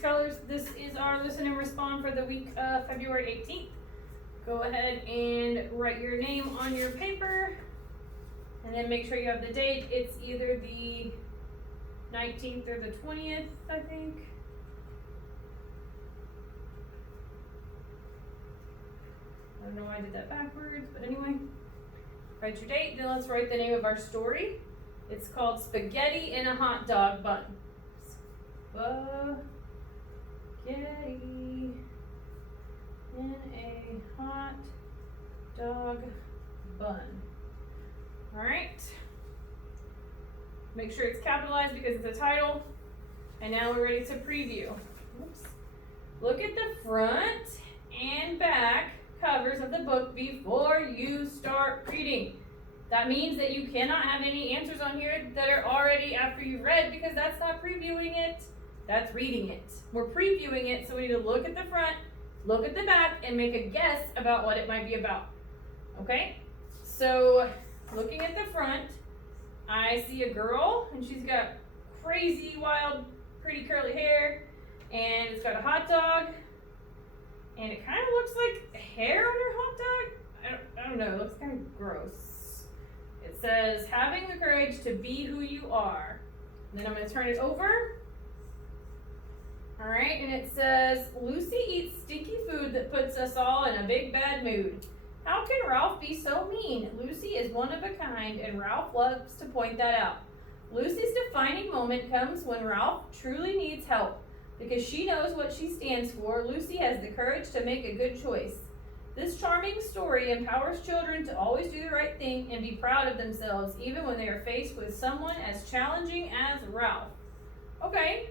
scholars, this is our listen and respond for the week of February 18th. Go ahead and write your name on your paper, and then make sure you have the date. It's either the 19th or the 20th, I think. I don't know why I did that backwards, but anyway. Write your date, then let's write the name of our story. It's called Spaghetti in a Hot Dog Bun. Spaghetti in a hot dog bun. Alright. Make sure it's capitalized because it's a title. And now we're ready to preview. Oops. Look at the front and back covers of the book before you start reading. That means that you cannot have any answers on here that are already after you've read, because that's not previewing it, that's reading it. We're previewing it, so we need to look at the front, look at the back, and make a guess about what it might be about. Okay? So, looking at the front, I see a girl, and she's got crazy, wild, pretty curly hair, and it's got a hot dog, and it kind of looks like hair on her hot dog. I don't know, it looks kind of gross. It says, having the courage to be who you are. And then I'm going to turn it over. Alright, and it says, Lucy eats stinky food that puts us all in a big bad mood. How can Ralph be so mean? Lucy is one of a kind, and Ralph loves to point that out. Lucy's defining moment comes when Ralph truly needs help. Because she knows what she stands for, Lucy has the courage to make a good choice. This charming story empowers children to always do the right thing and be proud of themselves, even when they are faced with someone as challenging as Ralph. Okay,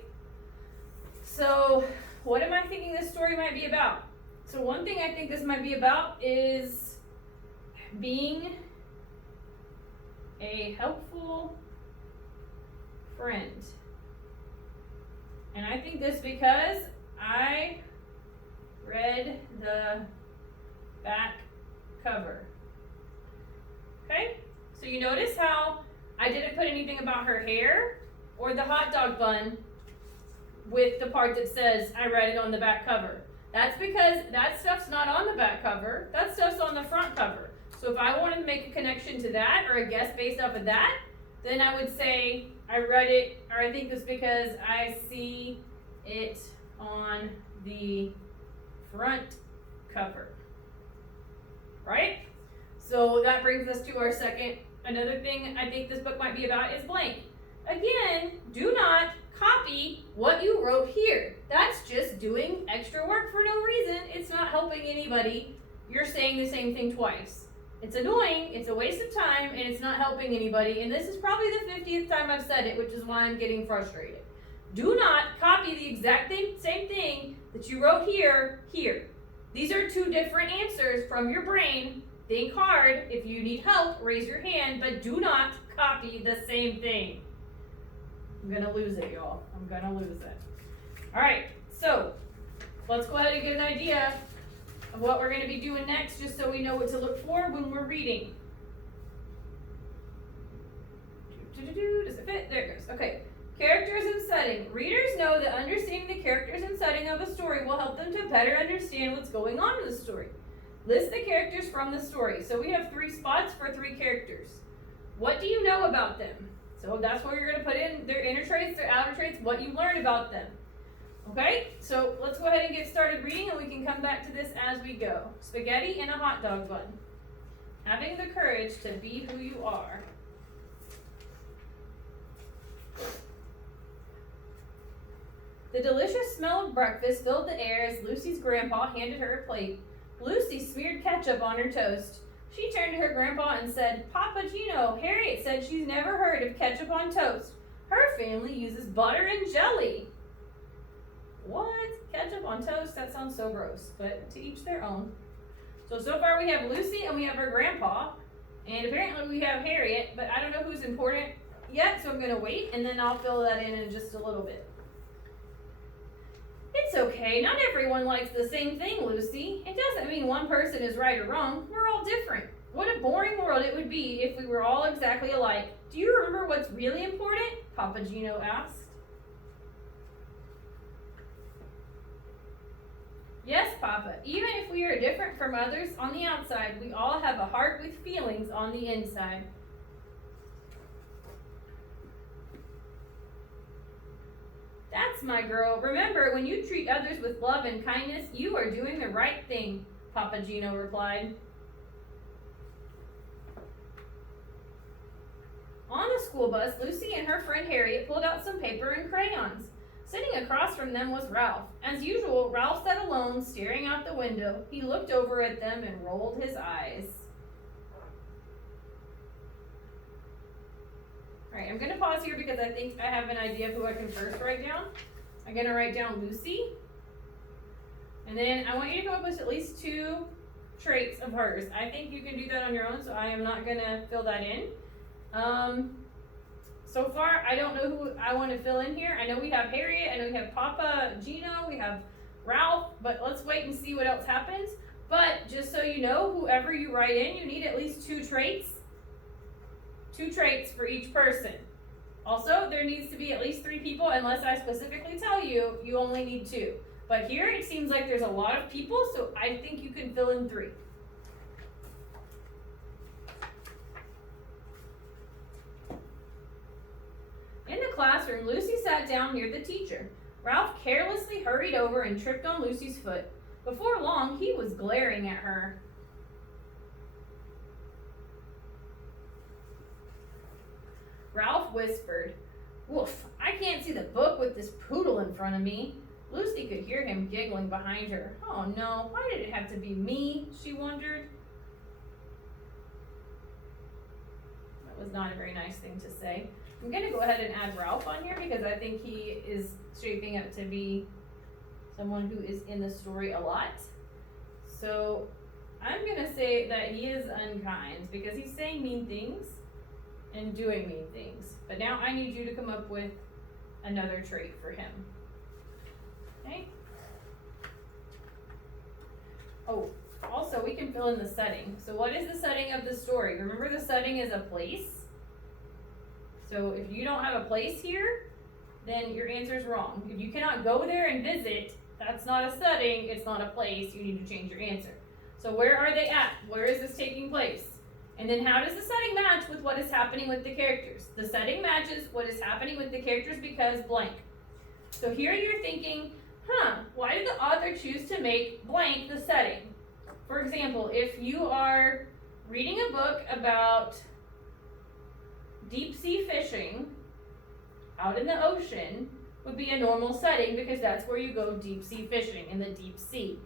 so what am I thinking this story might be about? So one thing I think this might be about is being a helpful friend. And I think this because I read the back cover. Okay, so you notice how I didn't put anything about her hair or the hot dog bun with the part that says I read it on the back cover. That's because that stuff's not on the back cover, that stuff's on the front cover. So if I wanted to make a connection to that or a guess based off of that, then I would say I read it, or I think this because I see it on the front cover. Right? So that brings us to our second. Another thing I think this book might be about is blank. Again, do not copy what you wrote here. That's just doing extra work for no reason. It's not helping anybody. You're saying the same thing twice. It's annoying, it's a waste of time, and it's not helping anybody. And this is probably the 50th time I've said it, which is why I'm getting frustrated. Do not copy the exact same thing that you wrote here. These are two different answers from your brain. Think hard. If you need help, raise your hand, but do not copy the same thing. I'm gonna lose it, y'all. I'm gonna lose it. All right, so let's go ahead and get an idea of what we're gonna be doing next, just so we know what to look for when we're reading. Does it fit? There it goes. Okay. Characters and setting. Readers know that understanding the characters and setting of a story will help them to better understand what's going on in the story. List the characters from the story. So we have 3 spots for 3 characters. What do you know about them? So that's where you're going to put in their inner traits, their outer traits, what you learned about them. Okay, so let's go ahead and get started reading, and we can come back to this as we go. Spaghetti in a hot dog bun. Having the courage to be who you are. The delicious smell of breakfast filled the air as Lucy's grandpa handed her a plate. Lucy smeared ketchup on her toast. She turned to her grandpa and said, Papa Gino, Harriet said she's never heard of ketchup on toast. Her family uses butter and jelly. What? Ketchup on toast? That sounds so gross, but to each their own. So far we have Lucy and we have her grandpa, and apparently we have Harriet, but I don't know who's important yet, so I'm going to wait, and then I'll fill that in just a little bit. It's okay. Not everyone likes the same thing, Lucy. It doesn't mean one person is right or wrong. We're all different. What a boring world it would be if we were all exactly alike. Do you remember what's really important? Papa Gino asked. Yes, Papa, even if we are different from others on the outside, we all have a heart with feelings on the inside. That's my girl. Remember, when you treat others with love and kindness, you are doing the right thing, Papa Gino replied. On the school bus, Lucy and her friend Harriet pulled out some paper and crayons. Sitting across from them was Ralph. As usual, Ralph sat alone, staring out the window. He looked over at them and rolled his eyes. Alright, I'm going to pause here because I think I have an idea of who I can first write down. I'm going to write down Lucy. And then I want you to come up with at least 2 traits of hers. I think you can do that on your own, so I am not going to fill that in. So far, I don't know who I want to fill in here. I know we have Harriet, I know we have Papa Gino, we have Ralph, but let's wait and see what else happens. But just so you know, whoever you write in, you need at least 2 traits. 2 traits for each person. Also, there needs to be at least 3 people, unless I specifically tell you, you only need 2. But here, it seems like there's a lot of people, so I think you can fill in 3. In the classroom, Lucy sat down near the teacher. Ralph carelessly hurried over and tripped on Lucy's foot. Before long, he was glaring at her. Ralph whispered, "Woof, I can't see the book with this poodle in front of me." Lucy could hear him giggling behind her. Oh no, why did it have to be me? She wondered. That was not a very nice thing to say. I'm going to go ahead and add Ralph on here because I think he is shaping up to be someone who is in the story a lot. So I'm going to say that he is unkind because he's saying mean things and doing mean things. But now I need you to come up with another trait for him. Okay? Oh, also we can fill in the setting. So what is the setting of the story? Remember, the setting is a place. So if you don't have a place here, then your answer is wrong. If you cannot go there and visit, that's not a setting, it's not a place, you need to change your answer. So where are they at? Where is this taking place? And then how does the setting match with what is happening with the characters? The setting matches what is happening with the characters because blank. So here you're thinking, why did the author choose to make blank the setting? For example, if you are reading a book about deep sea fishing out in the ocean would be a normal setting because that's where you go deep sea fishing, in the deep sea.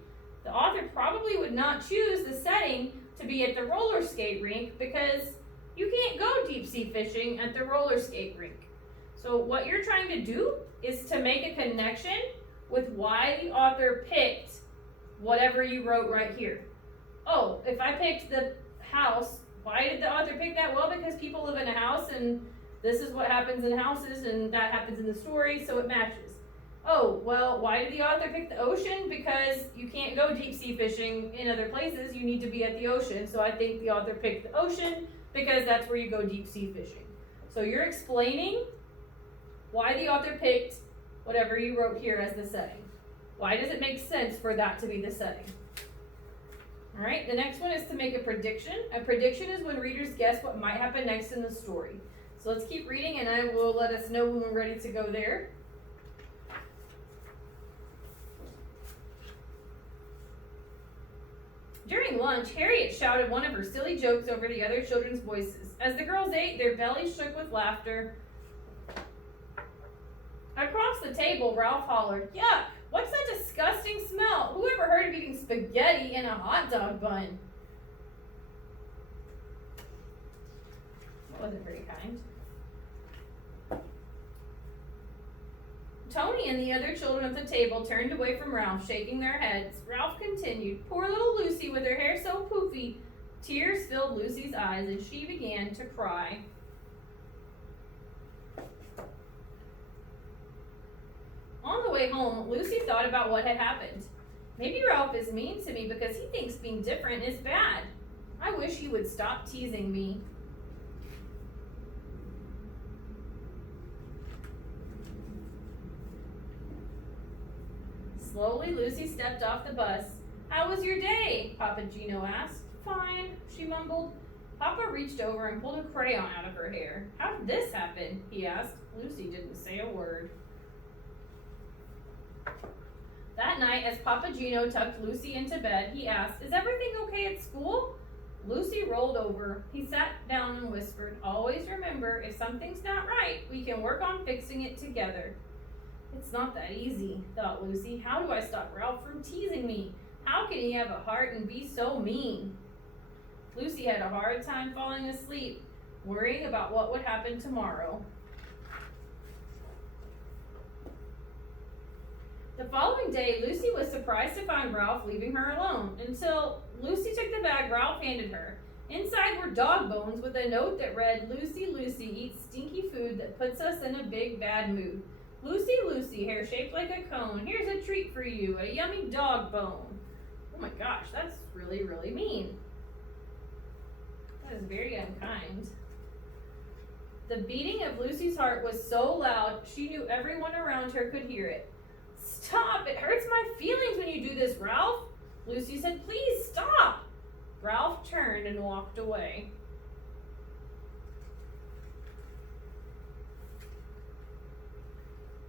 The author probably would not choose the setting to be at the roller skate rink because you can't go deep sea fishing at the roller skate rink. So what you're trying to do is to make a connection with why the author picked whatever you wrote right here. Oh, if I picked the house, why did the author pick that? Well, because people live in a house and this is what happens in houses and that happens in the story, so it matches. Oh, well, why did the author pick the ocean? Because you can't go deep sea fishing in other places, you need to be at the ocean. So I think the author picked the ocean because that's where you go deep sea fishing. So you're explaining why the author picked whatever you wrote here as the setting. Why does it make sense for that to be the setting? All right, the next one is to make a prediction. A prediction is when readers guess what might happen next in the story. So let's keep reading and I will let us know when we're ready to go there. During lunch, Harriet shouted one of her silly jokes over the other children's voices. As the girls ate, their bellies shook with laughter. Across the table, Ralph hollered, "Yuck! What's that disgusting smell? Who ever heard of eating spaghetti in a hot dog bun?" That wasn't very kind. Tony and the other children at the table turned away from Ralph, shaking their heads. Ralph continued, "Poor little Lucy with her hair so poofy." Tears filled Lucy's eyes and she began to cry. On the way home, Lucy thought about what had happened. Maybe Ralph is mean to me because he thinks being different is bad. I wish he would stop teasing me. Slowly, Lucy stepped off the bus. "How was your day?" Papa Gino asked. "Fine," she mumbled. Papa reached over and pulled a crayon out of her hair. "How did this happen?" he asked. Lucy didn't say a word. That night, as Papa Gino tucked Lucy into bed, he asked, "Is everything okay at school?" Lucy rolled over. He sat down and whispered, "Always remember, if something's not right, we can work on fixing it together." It's not that easy, thought Lucy. How do I stop Ralph from teasing me? How can he have a heart and be so mean? Lucy had a hard time falling asleep, worrying about what would happen tomorrow. The following day, Lucy was surprised to find Ralph leaving her alone, until Lucy took the bag Ralph handed her. Inside were dog bones with a note that read, "Lucy, Lucy eats stinky food that puts us in a big bad mood. Lucy, Lucy, hair shaped like a cone. Here's a treat for you, a yummy dog bone." Oh my gosh, that's really, really mean. That is very unkind. The beating of Lucy's heart was so loud, she knew everyone around her could hear it. "Stop, it hurts my feelings when you do this, Ralph." Lucy said, "Please stop." Ralph turned and walked away.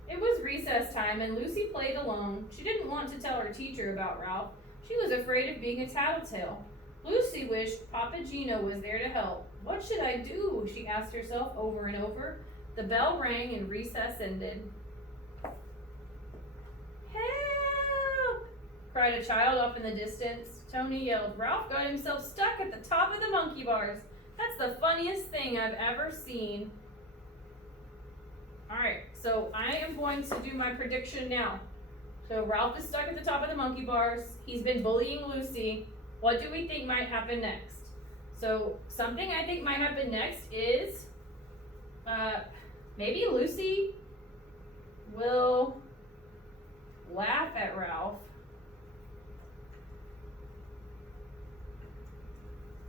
It was recess time and Lucy played alone. She didn't want to tell her teacher about Ralph. She was afraid of being a tattletale. Lucy wished Papa Gino was there to help. What should I do? She asked herself over and over. The bell rang and recess ended. "Help!" cried a child off in the distance. Tony yelled. Ralph got himself stuck at the top of the monkey bars. That's the funniest thing I've ever seen. Alright, so I am going to do my prediction now. So Ralph is stuck at the top of the monkey bars. He's been bullying Lucy. What do we think might happen next? So something I think might happen next is maybe Lucy will laugh at Ralph.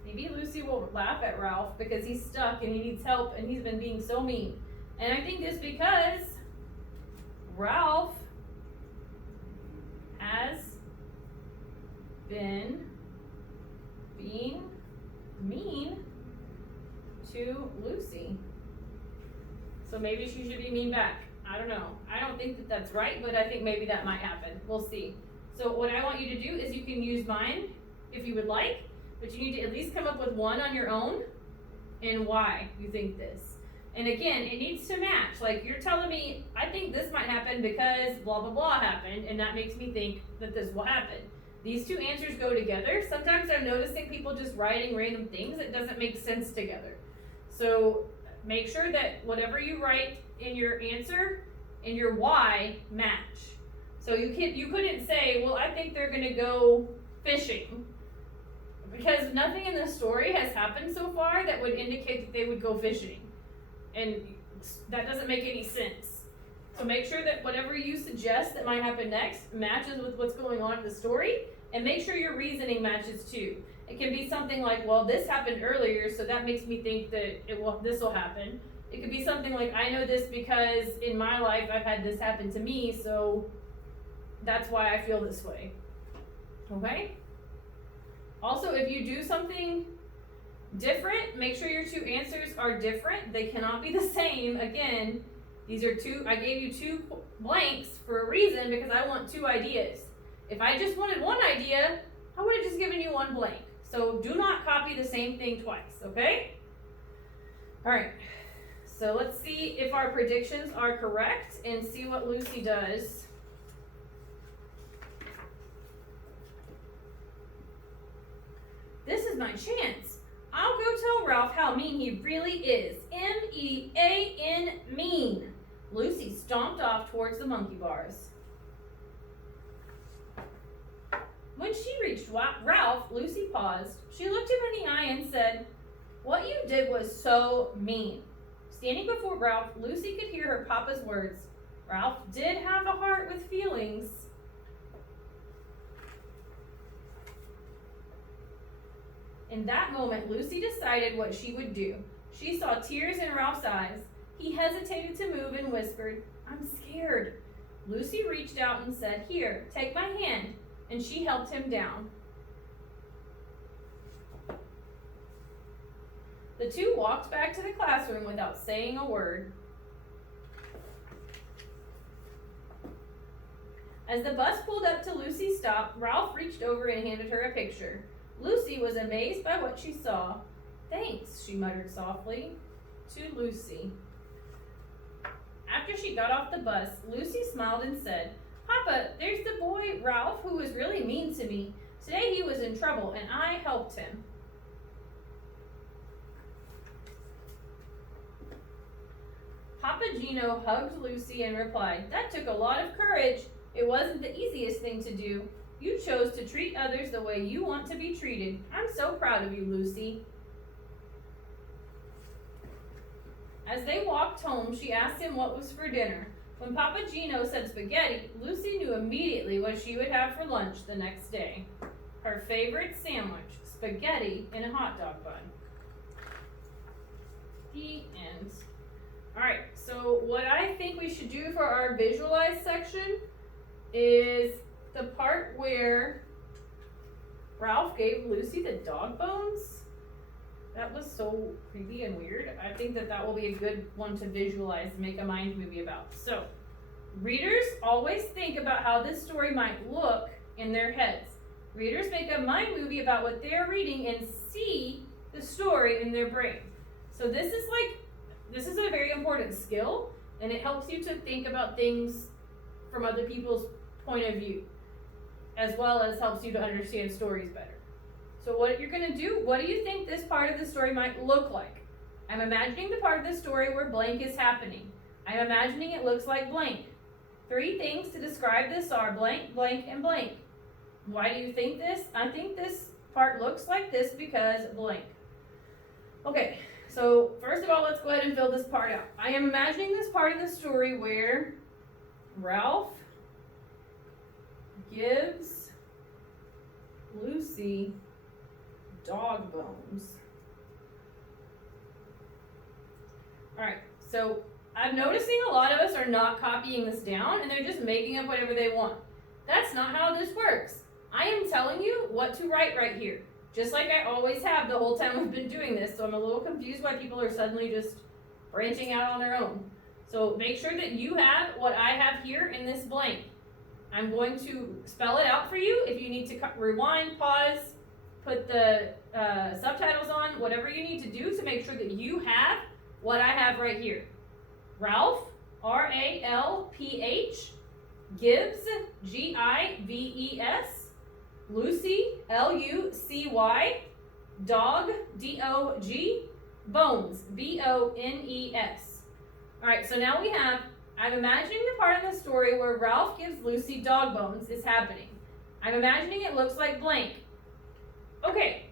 Maybe Lucy will laugh at Ralph because he's stuck and he needs help and he's been being so mean. And I think this because Ralph has been being mean to Lucy. So maybe she should be mean back. I don't know. I don't think that that's right, but I think maybe that might happen. We'll see. So what I want you to do is you can use mine if you would like, but you need to at least come up with one on your own and why you think this. And again, it needs to match. Like you're telling me, I think this might happen because blah, blah, blah happened, and that makes me think that this will happen. These two answers go together. Sometimes I'm noticing people just writing random things that doesn't make sense together. So make sure that whatever you write in your answer and your why match. So you couldn't say, well, I think they're gonna go fishing, because nothing in the story has happened so far that would indicate that they would go fishing. And that doesn't make any sense. So make sure that whatever you suggest that might happen next matches with what's going on in the story, and make sure your reasoning matches too. It can be something like, well, this happened earlier, so that makes me think that this will happen. It could be something like, I know this because in my life I've had this happen to me, so that's why I feel this way. Okay? Also, if you do something different, make sure your two answers are different. They cannot be the same. Again, I gave you two blanks for a reason, because I want two ideas. If I just wanted one idea, I would have just given you one blank. So do not copy the same thing twice, okay? All right, so let's see if our predictions are correct and see what Lucy does. This is my chance. I'll go tell Ralph how mean he really is. M-E-A-N, mean. Lucy stomped off towards the monkey bars. When she reached Ralph, Lucy paused. She looked him in the eye and said, "What you did was so mean." Standing before Ralph, Lucy could hear her papa's words. Ralph did have a heart with feelings. In that moment, Lucy decided what she would do. She saw tears in Ralph's eyes. He hesitated to move and whispered, "I'm scared." Lucy reached out and said, "Here, take my hand," and she helped him down. The two walked back to the classroom without saying a word. As the bus pulled up to Lucy's stop, Ralph reached over and handed her a picture. Lucy was amazed by what she saw. "Thanks," she muttered softly to Lucy. After she got off the bus, Lucy smiled and said, "Papa, there's the boy, Ralph, who was really mean to me. Today he was in trouble and I helped him." Papa Gino hugged Lucy and replied, "That took a lot of courage. It wasn't the easiest thing to do. You chose to treat others the way you want to be treated. I'm so proud of you, Lucy." As they walked home, she asked him what was for dinner. When Papa Gino said spaghetti, Lucy knew immediately what she would have for lunch the next day. Her favorite sandwich, spaghetti in a hot dog bun. The end. Alright, so what I think we should do for our visualize section is the part where Ralph gave Lucy the dog bones. That was so creepy and weird. I think that will be a good one to visualize and make a mind movie about. So, readers always think about how this story might look in their heads. Readers make a mind movie about what they're reading and see the story in their brain. So this is a very important skill, and it helps you to think about things from other people's point of view, as well as helps you to understand stories better. So what you're going to do, what do you think this part of the story might look like? I'm imagining the part of the story where blank is happening. I'm imagining it looks like blank. 3 things to describe this are blank, blank, and blank. Why do you think this? I think this part looks like this because blank. Okay, so first of all, let's go ahead and fill this part out. I am imagining this part of the story where Ralph gives Lucy dog bones. Alright, so I'm noticing a lot of us are not copying this down and they're just making up whatever they want. That's not how this works. I am telling you what to write right here. Just like I always have the whole time we've been doing this, so I'm a little confused why people are suddenly just branching out on their own. So make sure that you have what I have here in this blank. I'm going to spell it out for you. If you need to rewind, pause, put the subtitles on, whatever you need to do to make sure that you have what I have right here. Ralph, R-A-L-P-H, gives, G-I-V-E-S, Lucy, L-U-C-Y, dog, D-O-G, bones, B-O-N-E-S. Alright, so now we have, I'm imagining the part of the story where Ralph gives Lucy dog bones is happening. I'm imagining it looks like blank. Okay,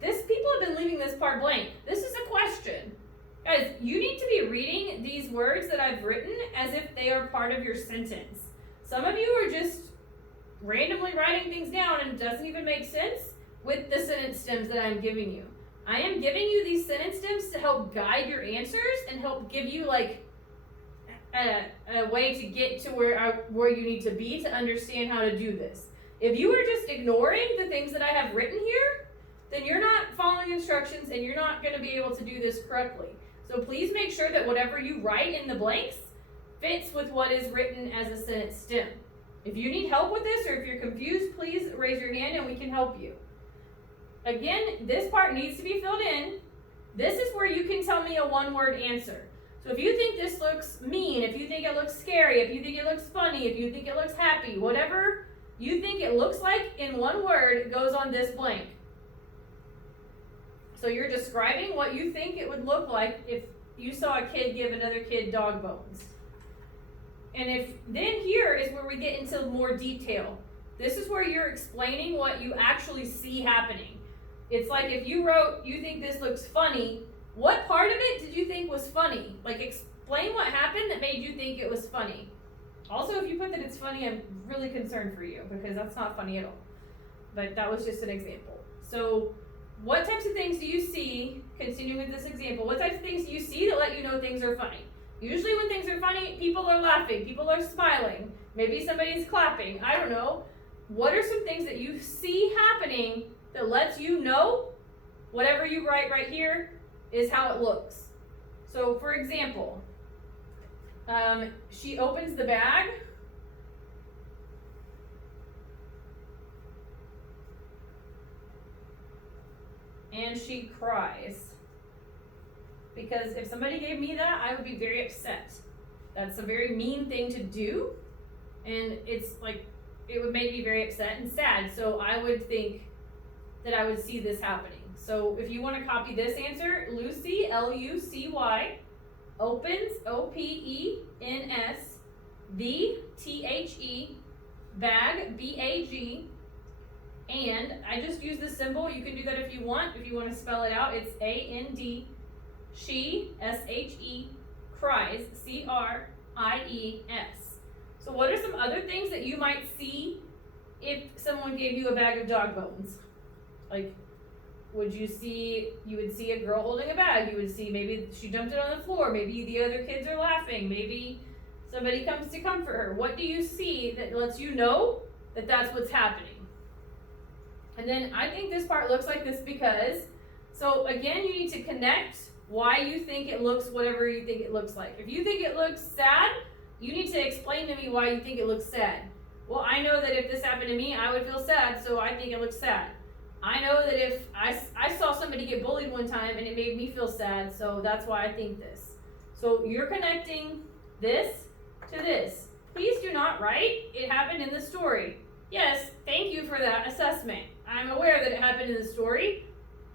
people have been leaving this part blank. This is a question. Guys, you need to be reading these words that I've written as if they are part of your sentence. Some of you are just randomly writing things down and it doesn't even make sense with the sentence stems that I'm giving you. I am giving you these sentence stems to help guide your answers and help give you like a way to get to where you need to be to understand how to do this. If you are just ignoring the things that I have written here, then you're not following instructions and you're not going to be able to do this correctly. So please make sure that whatever you write in the blanks fits with what is written as a sentence stem. If you need help with this or if you're confused, please raise your hand and we can help you. Again, this part needs to be filled in. This is where you can tell me a one-word answer. So if you think this looks mean, if you think it looks scary, if you think it looks funny, if you think it looks happy, whatever you think it looks like in one word goes on this blank. So you're describing what you think it would look like if you saw a kid give another kid dog bones. And then here is where we get into more detail. This is where you're explaining what you actually see happening. It's like if you wrote, you think this looks funny, what part of it did you think was funny? Like explain what happened that made you think it was funny. Also, if you put that it's funny, I'm really concerned for you because that's not funny at all. But that was just an example. So what types of things do you see, continuing with this example, what types of things do you see that let you know things are funny? Usually when things are funny, people are laughing, people are smiling, maybe somebody's clapping, I don't know. What are some things that you see happening that lets you know whatever you write right here is how it looks? So for example, she opens the bag. And she cries. Because if somebody gave me that, I would be very upset. That's a very mean thing to do. And it's like, it would make me very upset and sad. So I would think that I would see this happening. So if you want to copy this answer, Lucy, Lucy, opens, Opens, the, The, bag, Bag, and I just use this symbol. You can do that if you want. If you want to spell it out, it's A-N-D. She, S-H-E, cries, C-R-I-E-S. So what are some other things that you might see if someone gave you a bag of dog bones? Like, you would see a girl holding a bag. You would see maybe she dumped it on the floor. Maybe the other kids are laughing. Maybe somebody comes to comfort her. What do you see that lets you know that that's what's happening? And then I think this part looks like this because, so again, you need to connect why you think it looks whatever you think it looks like. If you think it looks sad, you need to explain to me why you think it looks sad. Well, I know that if this happened to me, I would feel sad, so I think it looks sad. I know that if I saw somebody get bullied one time and it made me feel sad, so that's why I think this. So you're connecting this to this. Please do not write, it happened in the story. Yes, thank you for that assessment. I'm aware that it happened in the story.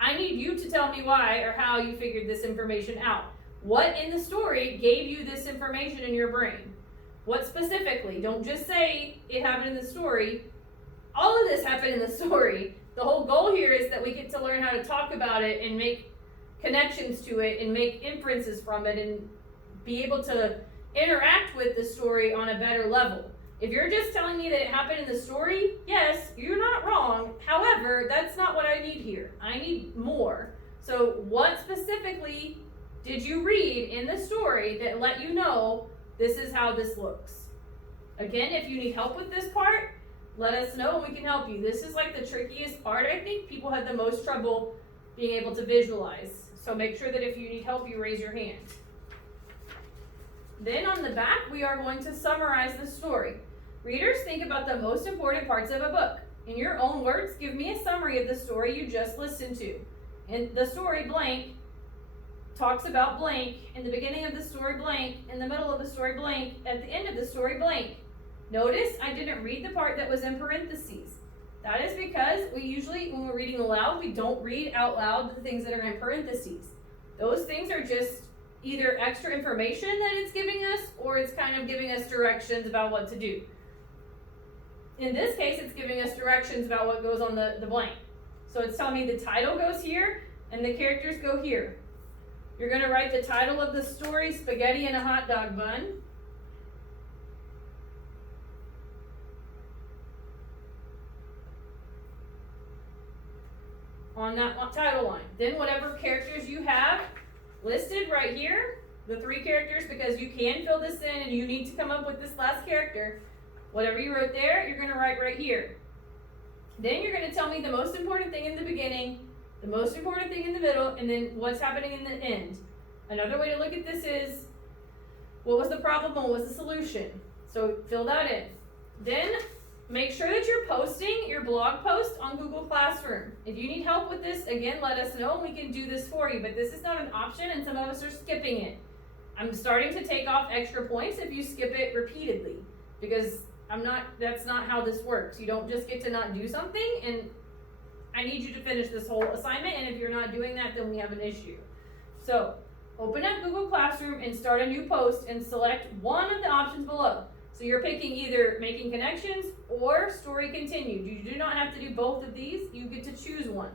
I need you to tell me why or how you figured this information out. What in the story gave you this information in your brain? What specifically? Don't just say it happened in the story. All of this happened in the story. The whole goal here is that we get to learn how to talk about it and make connections to it and make inferences from it and be able to interact with the story on a better level. If you're just telling me that it happened in the story, yes, you're not wrong. However, that's not what I need here. I need more. So what specifically did you read in the story that let you know this is how this looks? Again, if you need help with this part, let us know and we can help you. This is like the trickiest part. I think people have the most trouble being able to visualize. So make sure that if you need help, you raise your hand. Then on the back, we are going to summarize the story. Readers, think about the most important parts of a book. In your own words, give me a summary of the story you just listened to. In the story, blank talks about blank. In the beginning of the story, blank. In the middle of the story, blank. At the end of the story, blank. Notice I didn't read the part that was in parentheses. That is because we usually, when we're reading aloud, we don't read out loud the things that are in parentheses. Those things are just either extra information that it's giving us, or it's kind of giving us directions about what to do. In this case, it's giving us directions about what goes on the blank. So it's telling me the title goes here, and the characters go here. You're going to write the title of the story, Spaghetti in a Hot Dog Bun. On that title line. Then whatever characters you have listed right here, the 3 characters, because you can fill this in and you need to come up with this last character. Whatever you wrote there, you're going to write right here. Then you're going to tell me the most important thing in the beginning, the most important thing in the middle, and then what's happening in the end. Another way to look at this is, what was the problem and what was the solution? So fill that in. Then make sure that you're posting your blog post on Google Classroom. If you need help with this, again, let us know and we can do this for you. But this is not an option and some of us are skipping it. I'm starting to take off extra points if you skip it repeatedly, because that's not how this works. You don't just get to not do something, and I need you to finish this whole assignment, and if you're not doing that, then we have an issue. So open up Google Classroom and start a new post and select one of the options below. So you're picking either making connections or story continued. You do not have to do both of these. You get to choose one.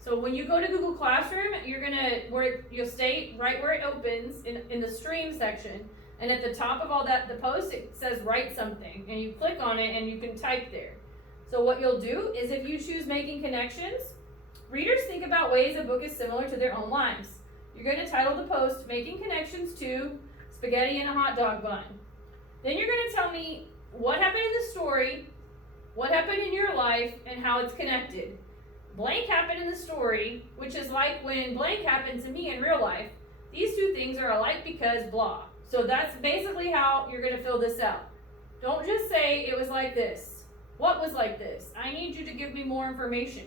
So when you go to Google Classroom, you'll stay right where it opens in the stream section. And at the top of all that, the post, it says write something. And you click on it and you can type there. So what you'll do is if you choose making connections, readers think about ways a book is similar to their own lives. You're going to title the post, Making Connections to spaghetti and a hot dog bun. Then you're gonna tell me what happened in the story, what happened in your life, and how it's connected. Blank happened in the story, which is like when blank happened to me in real life. These two things are alike because blah. So that's basically how you're gonna fill this out. Don't just say it was like this. What was like this? I need you to give me more information.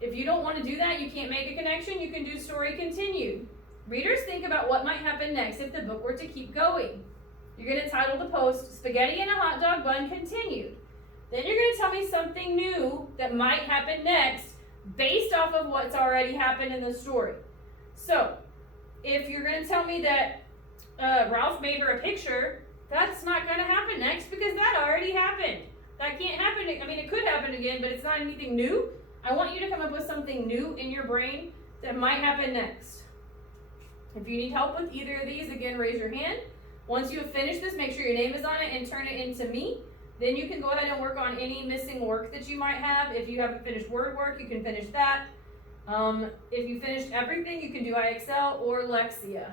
If you don't want to do that, you can't make a connection, you can do story continued. Readers think about what might happen next if the book were to keep going. You're going to title the post, Spaghetti and a Hot Dog Bun Continued. Then you're going to tell me something new that might happen next based off of what's already happened in the story. So, if you're going to tell me that Ralph made her a picture, that's not going to happen next because that already happened. That can't happen. I mean, it could happen again, but it's not anything new. I want you to come up with something new in your brain that might happen next. If you need help with either of these, again, raise your hand. Once you have finished this, make sure your name is on it and turn it into me. Then you can go ahead and work on any missing work that you might have. If you haven't finished word work, you can finish that. If you finished everything, you can do IXL or Lexia.